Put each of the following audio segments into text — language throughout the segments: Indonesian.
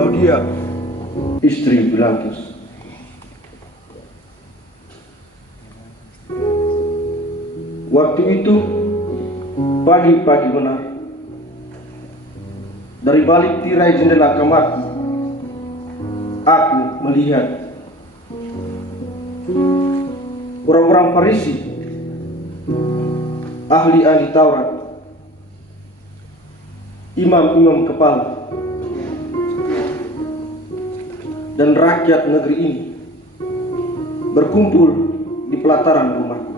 Claudia, istri Pilatus. Waktu itu pagi-pagi benar, dari balik tirai jendela kamarku, aku melihat orang-orang Farisi, ahli-ahli Taurat, imam-imam kepala, dan rakyat negeri ini berkumpul di pelataran rumahku.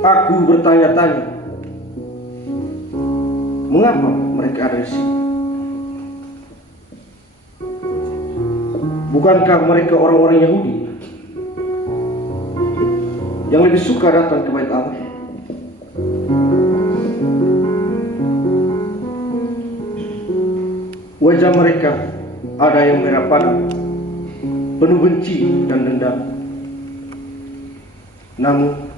Aku bertanya-tanya, mengapa mereka ada di sini? Bukankah mereka orang-orang Yahudi yang lebih suka datang ke Bait Allah? Wajah mereka ada yang merah padam, penuh benci dan dendam. Namun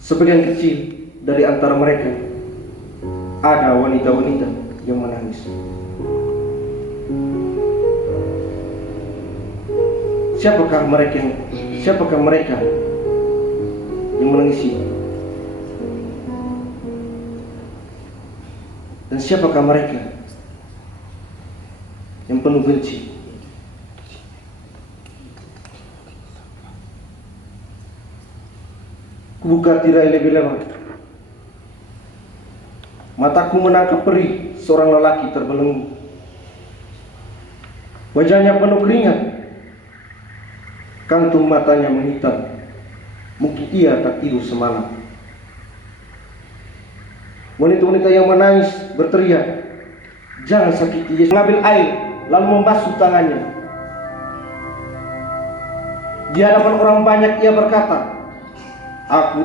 sebagian kecil dari antara mereka ada wanita-wanita yang menangis. Siapakah mereka yang menangisi? Dan siapakah mereka yang penuh benci? Kubuka tirai lebih lebar. Mataku menangkap peri seorang lelaki terbelenggu. Wajahnya penuh keringat, kantung matanya menghitam. Mungkin ia tak tidur semalam. Wanita-wanita yang menangis berteriak, "Jangan sakiti Yesus." Mengambil air lalu membasuh tangannya. Di hadapan orang banyak ia berkata, "Aku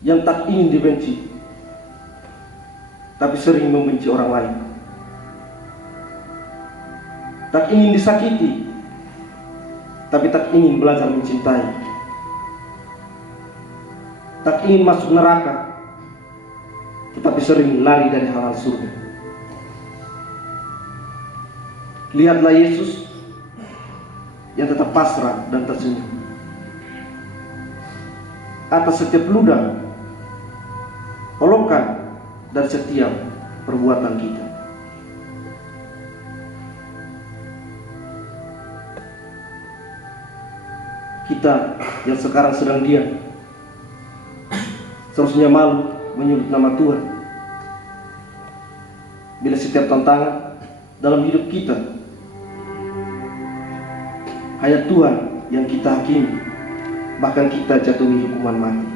yang tak ingin dibenci, tapi sering membenci orang lain. Tak ingin disakiti, tapi tak ingin belajar mencintai. Tak ingin masuk neraka, tetapi sering lari dari hal-hal surga." Lihatlah Yesus yang tetap pasrah dan tersenyum atas setiap ludah, olokan, dan setiap perbuatan kita. Kita yang sekarang sedang diam seharusnya malu menyebut nama Tuhan bila setiap tantangan dalam hidup kita hanya Tuhan yang kita hakimi, bahkan kita jatuhi hukuman mati.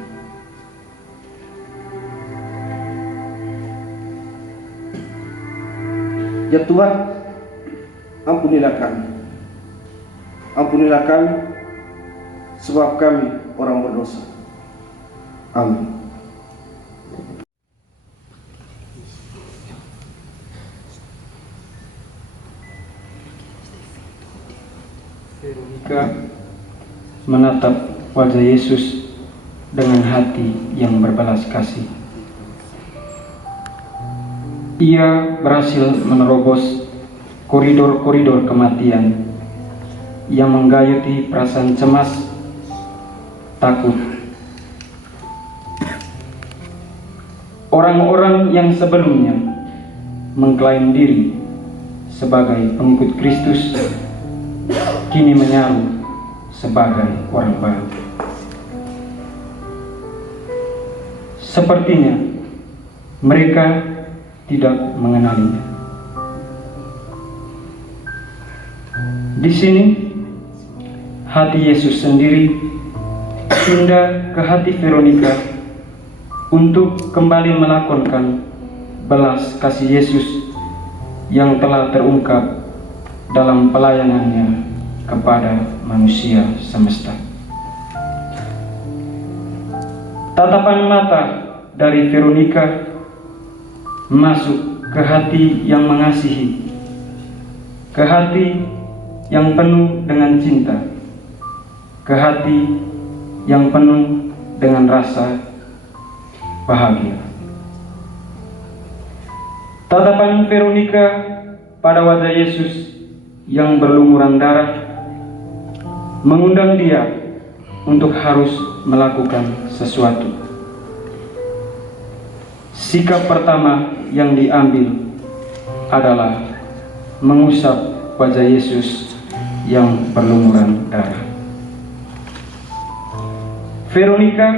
Ya Tuhan, ampunilah kami. Ampunilah kami, sebab kami orang berdosa. Amin. Veronika menatap wajah Yesus dengan hati yang berbelas kasih. Ia berhasil menerobos koridor-koridor kematian yang menggayuti perasaan cemas, takut. Orang-orang yang sebelumnya mengklaim diri sebagai pengikut Kristus kini menyaru sebagai orang baru. Sepertinya mereka tidak mengenalinya. Di sini hati Yesus sendiri pindah ke hati Veronika untuk kembali melakonkan belas kasih Yesus yang telah terungkap dalam pelayanannya kepada manusia semesta. Tatapan mata dari Veronika masuk ke hati yang mengasihi, ke hati yang penuh dengan cinta, ke hati yang penuh dengan rasa bahagia. Tatapan Veronika pada wajah Yesus yang berlumuran darah mengundang dia untuk harus melakukan sesuatu. Sikap pertama yang diambil adalah mengusap wajah Yesus yang berlumuran darah. Veronika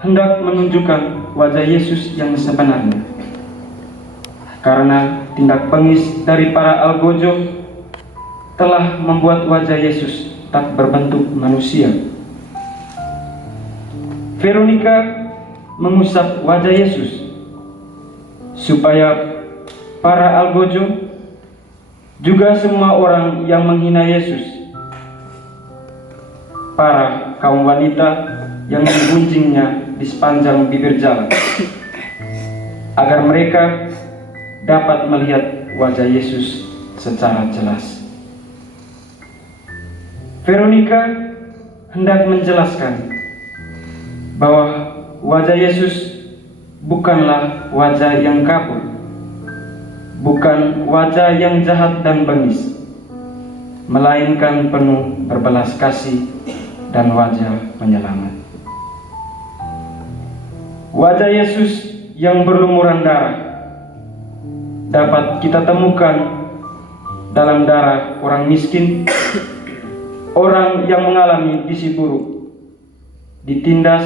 hendak menunjukkan wajah Yesus yang sebenarnya, karena tindak bengis dari para algojo telah membuat wajah Yesus tak berbentuk manusia. Veronika mengusap wajah Yesus supaya para algojo, juga semua orang yang menghina Yesus, para kaum wanita yang menggunjingnya di sepanjang bibir jalan, agar mereka dapat melihat wajah Yesus secara jelas. Veronika hendak menjelaskan bahwa wajah Yesus bukanlah wajah yang kabur, bukan wajah yang jahat dan bengis, melainkan penuh berbelas kasih dan wajah penyelamat. Wajah Yesus yang berlumuran darah dapat kita temukan dalam darah orang miskin, orang yang mengalami gizi buruk, ditindas,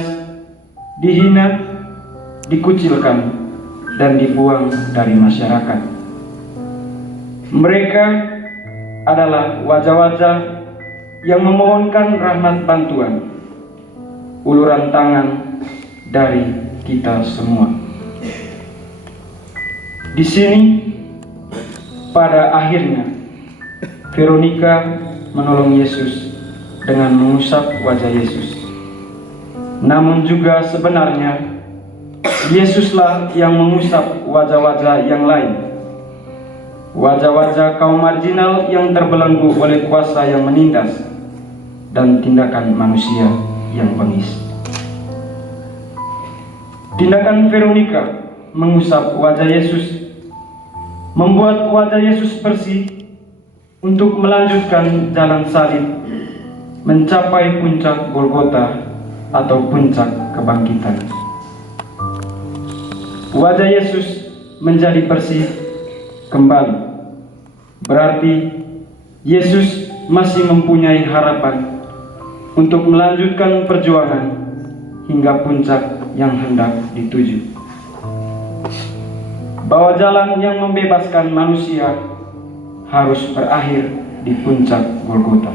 dihina, dikucilkan, dan dibuang dari masyarakat. Mereka adalah wajah-wajah yang memohonkan rahmat bantuan, uluran tangan dari kita semua. Di sini, pada akhirnya, Veronika menolong Yesus dengan mengusap wajah Yesus. Namun juga sebenarnya, Yesuslah yang mengusap wajah-wajah yang lain, wajah-wajah kaum marginal yang terbelenggu oleh kuasa yang menindas dan tindakan manusia yang bengis. Tindakan Veronika mengusap wajah Yesus membuat wajah Yesus bersih untuk melanjutkan jalan salib mencapai puncak Golgota atau puncak kebangkitan. Wajah Yesus menjadi bersih kembali, berarti Yesus masih mempunyai harapan untuk melanjutkan perjuangan hingga puncak yang hendak dituju. Bahwa jalan yang membebaskan manusia harus berakhir di puncak Golgota.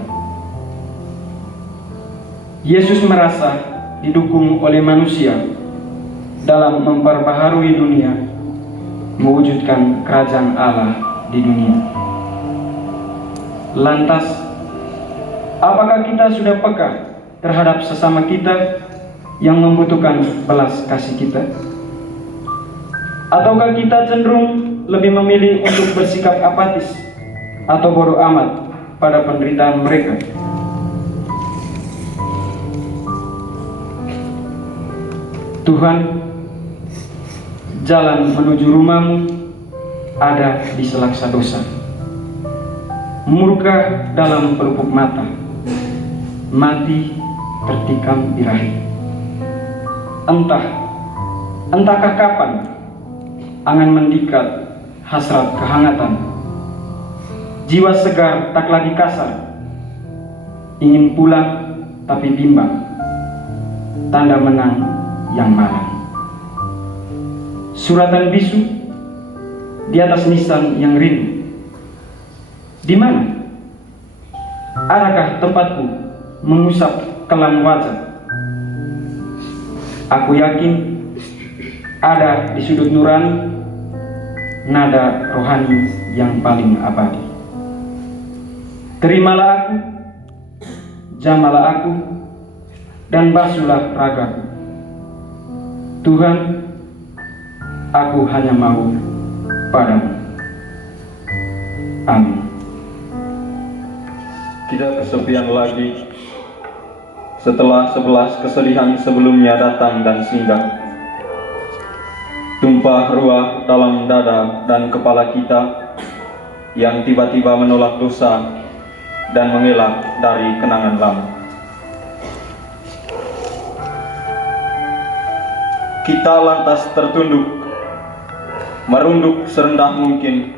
Yesus merasa didukung oleh manusia dalam memperbaharui dunia, mewujudkan kerajaan Allah di dunia. Lantas, apakah kita sudah peka terhadap sesama kita yang membutuhkan belas kasih kita? Ataukah kita cenderung lebih memilih untuk bersikap apatis atau bodoh amat pada penderitaan mereka? Tuhan, jalan menuju rumahmu ada di selaksa dosa, murka dalam pelupuk mata, mati tertikam birahi. Entahkah kapan angan mendikat hasrat kehangatan, jiwa segar tak lagi kasar, ingin pulang tapi bimbang, tanda menang yang marah. Suratan bisu di atas nisan yang rindu. Di mana? Adakah tempatku mengusap kelam wajah? Aku yakin ada di sudut nurani nada rohani yang paling abadi. Terimalah aku, jamalah aku, dan basuhlah ragaku. Tuhan, aku hanya mau padamu. Amin. Tidak kesepian lagi setelah 11 kesedihan sebelumnya datang dan singgah. tumpah ruah dalam dada dan kepala kita yang tiba-tiba menolak dosa dan mengelak dari kenangan lama. Kita lantas tertunduk, merunduk serendah mungkin,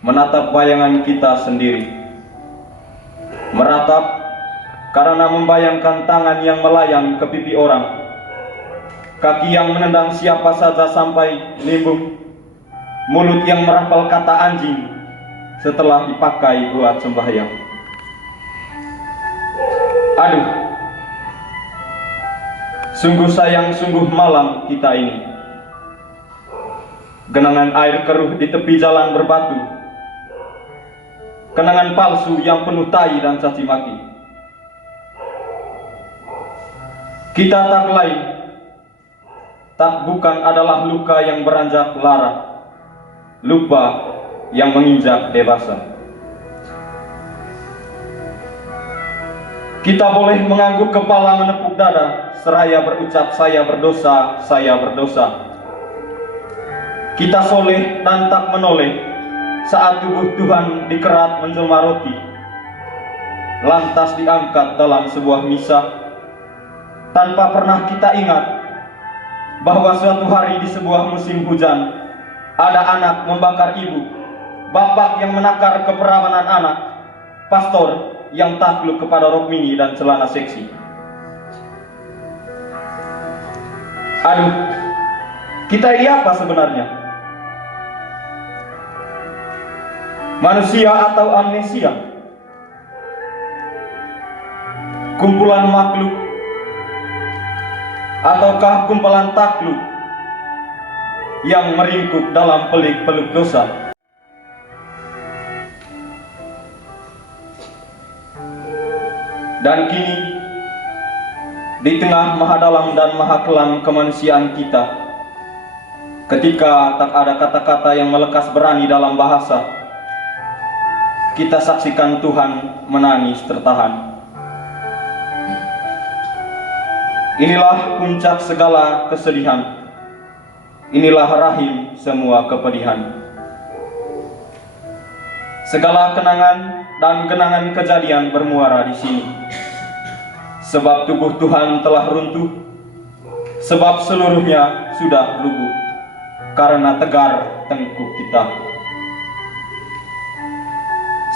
menatap bayangan kita sendiri. Meratap karena membayangkan tangan yang melayang ke pipi orang, kaki yang menendang siapa saja sampai limbung, mulut yang merapal kata anjing setelah dipakai buat sembahyang. Aduh, sungguh sayang, sungguh malam kita ini. Genangan air keruh di tepi jalan berbatu, kenangan palsu yang penuh tai dan caci maki. Kita tak lain, tak bukan adalah luka yang beranjak lara, lupa yang menginjak dewasa. Kita boleh mengangguk kepala menepuk dada, seraya berucap saya berdosa, saya berdosa. Kita soleh dan tak menoleh saat tubuh Tuhan dikerat menjelma roti, lantas diangkat dalam sebuah misa, tanpa pernah kita ingat bahwa suatu hari di sebuah musim hujan ada anak membakar ibu, bapak yang menakar keperawanan anak, pastor yang takluk kepada rok mini dan celana seksi. Aduh, kita ini apa sebenarnya? Manusia atau amnesia? Kumpulan makhluk ataukah kumpulan takluk yang meringkuk dalam pelik peluk dosa? Dan kini, di tengah maha dalam dan maha kelam kemanusiaan kita, ketika tak ada kata-kata yang melekas berani dalam bahasa, kita saksikan Tuhan menangis tertahan. Inilah puncak segala kesedihan, inilah rahim semua kepedihan. Segala kenangan dan genangan kejadian bermuara di sini. Sebab tubuh Tuhan telah runtuh, sebab seluruhnya sudah rubuh karena tegar tengkuk kita.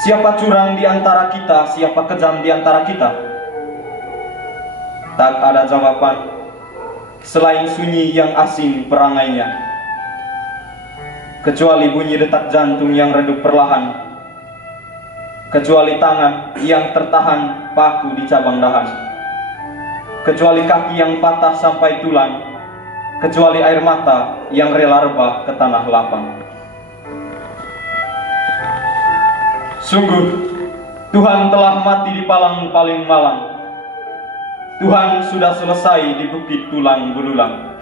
Siapa curang di antara kita, siapa kejam di antara kita? Tak ada jawaban selain sunyi yang asing perangainya, kecuali bunyi detak jantung yang redup perlahan, kecuali tangan yang tertahan paku di cabang dahan, kecuali kaki yang patah sampai tulang, kecuali air mata yang rela rebah ke tanah lapang. Sungguh, Tuhan telah mati di palang paling malang. Tuhan sudah selesai di bukit tulang belulang.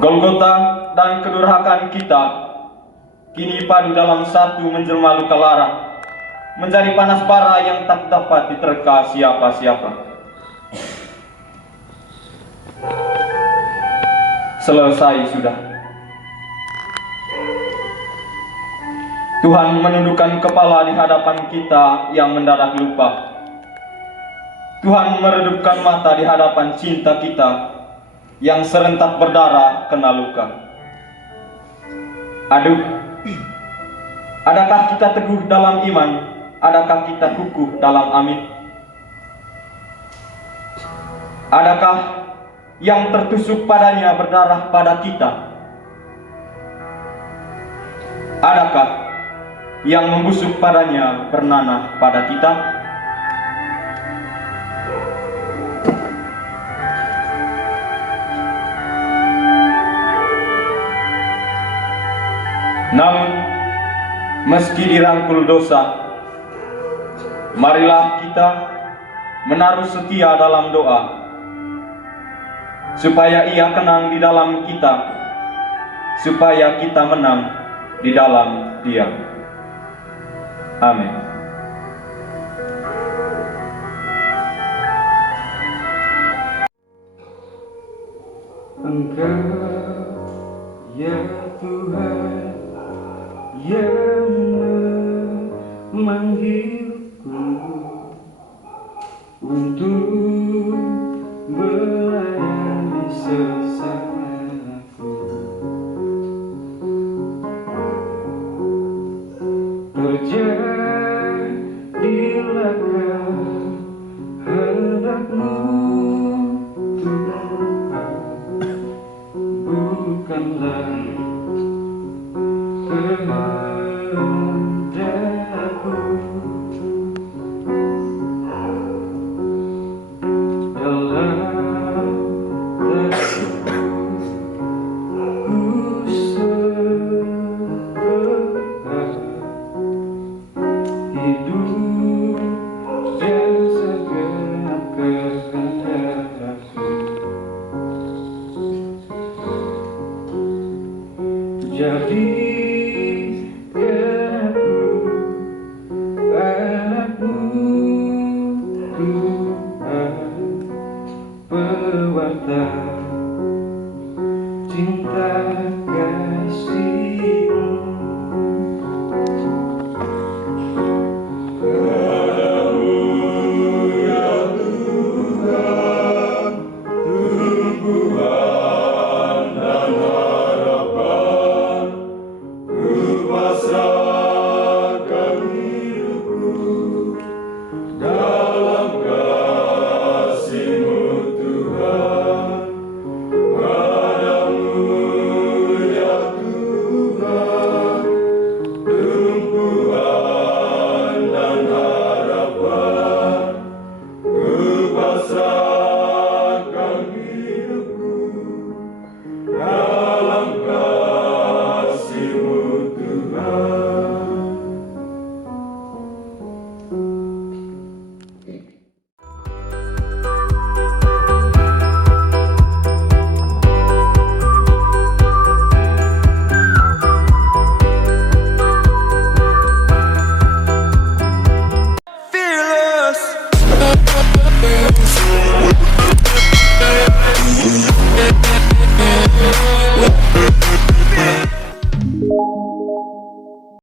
Golgota dan kedurhakaan kita kini padu dalam satu menjelma luka lara, menjadi panas bara yang tak dapat diterka siapa-siapa. Selesai sudah. Tuhan menundukkan kepala di hadapan kita yang mendadak lupa. Tuhan meredupkan mata di hadapan cinta kita yang serentak berdarah kena luka. Aduh, adakah kita teguh dalam iman? Adakah kita kukuh dalam amin? Adakah yang tertusuk padanya berdarah pada kita? Adakah yang membusuk padanya bernanah pada kita? Namun, meski dirangkul dosa, marilah kita menaruh setia dalam doa, supaya Ia kenang di dalam kita, supaya kita menang di dalam Dia. Amin. Engkau Ya Tuhan yang memanggilku untuk melayani sesamaku. Terjadilah kehendakmu Tuhan, bukanlah kehendakku. Dalam ku serahkan hidup dan segenap kehendakku. Jadikan aku anakmu Tuhan, pewarta cinta kasih.